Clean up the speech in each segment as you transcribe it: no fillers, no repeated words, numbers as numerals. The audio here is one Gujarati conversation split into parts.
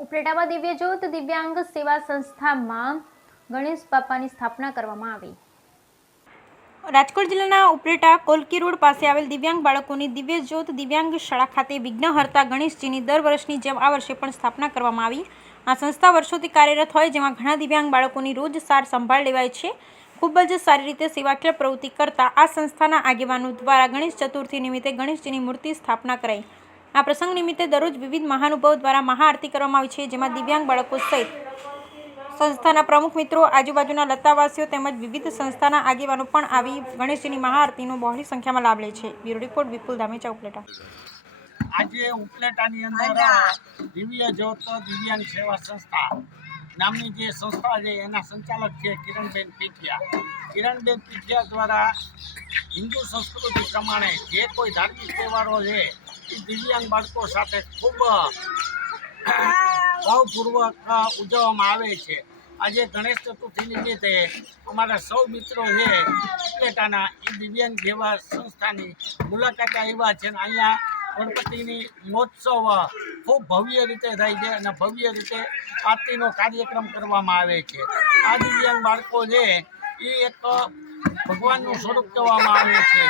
ઉપલેટામાં દિવ્યજ્યોત દિવ્યાંગ સેવા સંસ્થામાં ગણેશ બાપાની સ્થાપના કરવામાં આવી। રાજકોટ જિલ્લાના ઉપલેટા કોલકી રોડ પાસે આવેલ દિવ્યાંગ બાળકોની દિવ્યજ્યોત દિવ્યાંગ શાળા ખાતે વિઘ્નહર્તા ગણેશજીની દર વર્ષની જેમ આ વર્ષે પણ સ્થાપના કરવામાં આવી। આ સંસ્થા વર્ષોથી કાર્યરત હોય જેમાં ઘણા દિવ્યાંગ બાળકોની રોજ સાર સંભાળ લેવાય છે। ખૂબ જ સારી રીતે સેવાકીય પ્રવૃત્તિ કરતા આ સંસ્થાના આગેવાનો દ્વારા ગણેશ ચતુર્થી નિમિત્તે ગણેશજીની મૂર્તિ સ્થાપના કરાઈ। આ પ્રસંગ નિમિત્તે દરરોજ વિવિધ મહાનુભાવો દ્વારા મહાઆરતી કરવામાં આવી છે, જેમાં દિવ્યાંગ બાળકો સહિત સંસ્થાના પ્રમુખ મિત્રો, આજુબાજુના લતાવાસીઓ તેમજ વિવિધ સંસ્થાના આગેવાનો પણ આવી ગણેશજીની મહાઆરતીનો બહોળી સંખ્યામાં લાભ લે છે। બ્યુરો રિપોર્ટ વિપુલ ધામેચા, ઉપલેટા। આજે ઉપલેટાની અંદર દિવ્યજ્યોત દિવ્યાંગ સેવા સંસ્થા નામની જે સંસ્થા છે એના સંચાલક છે કિરણબેન પીઠિયા। કિરણબેન પીઠિયા દ્વારા હિન્દુ સંસ્કૃતિ પ્રમાણે જે કોઈ ધાર્મિક તહેવારો છે એ દિવ્યાંગ બાળકો સાથે ખૂબ ભાવપૂર્વક ઉજવવામાં આવે છે। આજે ગણેશ ચતુર્થી નિમિત્તે અમારા સૌ મિત્રો છે ઉપલેટાના એ દિવ્યાંગ સેવા સંસ્થાની મુલાકાતે આવ્યા છે અને અહીંયા ગણપતિની મહોત્સવ ખૂબ ભવ્ય રીતે થાય છે અને ભવ્ય રીતે આરતીનો કાર્યક્રમ કરવામાં આવે છે। આ દિવ્યાંગ બાળકો છે એ એક ભગવાનનું સ્વરૂપ કહેવામાં આવે છે,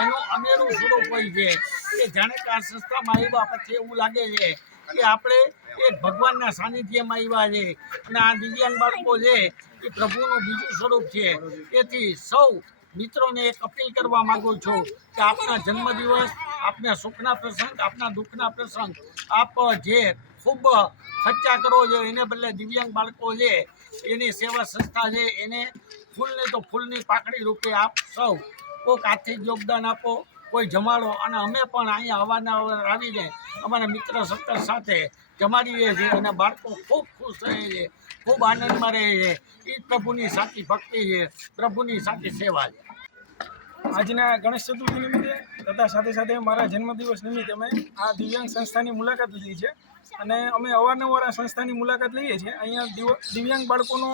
એનું અનેરું સ્વરૂપ હોય છે કે જાણે કે આ સંસ્થામાં આવ્યા પછી એવું લાગે છે કે આપણે એક ભગવાનના સાનિધ્યમાં આવ્યા છે અને આ દિવ્યાંગ બાળકો છે એ પ્રભુનું બીજું સ્વરૂપ છે। તેથી સૌ મિત્રોને એક અપીલ કરવા માગું છું કે આપના જન્મદિવસ, આપના સુખના પ્રસંગ, આપના દુઃખના પ્રસંગ આપ જે ખૂબ ખર્ચા કરો છો એને બદલે દિવ્યાંગ બાળકો છે એની સેવા સંસ્થા છે એને ફૂલને તો ફૂલની પાકડી રૂપે આપ સૌ કોઈક આર્થિક યોગદાન આપો, કોઈ જમાડો અને અમે પણ અહીંયા અવારનવાર આવીને અમારા મિત્ર સત્તર સાથે જમાડીએ છીએ અને બાળકો ખૂબ ખુશ રહે છે, ખૂબ આનંદમાં રહે છે। એ પ્રભુની સાચી ભક્તિ છે, પ્રભુની સાચી સેવા છે। આજના ગણેશ ચતુર્થી નિમિત્તે તથા સાથે સાથે મારા જન્મદિવસ નિમિત્તે અમે આ દિવ્યાંગ સંસ્થાની મુલાકાત લીધી છે અને અમે અવારનવાર આ સંસ્થાની મુલાકાત લઈએ છીએ। અહીંયા દિવ્યાંગ બાળકોનો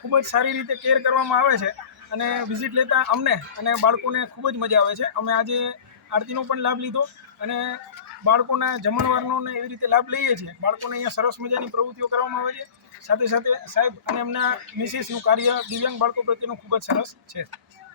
ખૂબ જ સારી રીતે કેર કરવામાં આવે છે અને વિઝિટ લેતા અમને અને બાળકોને ખૂબ જ મજા આવે છે। અમે આજે આરતીનો પણ લાભ લીધો અને બાળકોના જમણવારનો ને એવી રીતે લાભ લઈએ છીએ। બાળકોને અહીંયા સરસ મજાની પ્રવૃત્તિઓ કરવામાં આવે છે। સાથે સાથે સાહેબ અને એમના મિસિસનું કાર્ય દિવ્યાંગ બાળકો પ્રત્યેનું ખૂબ જ સરસ છે।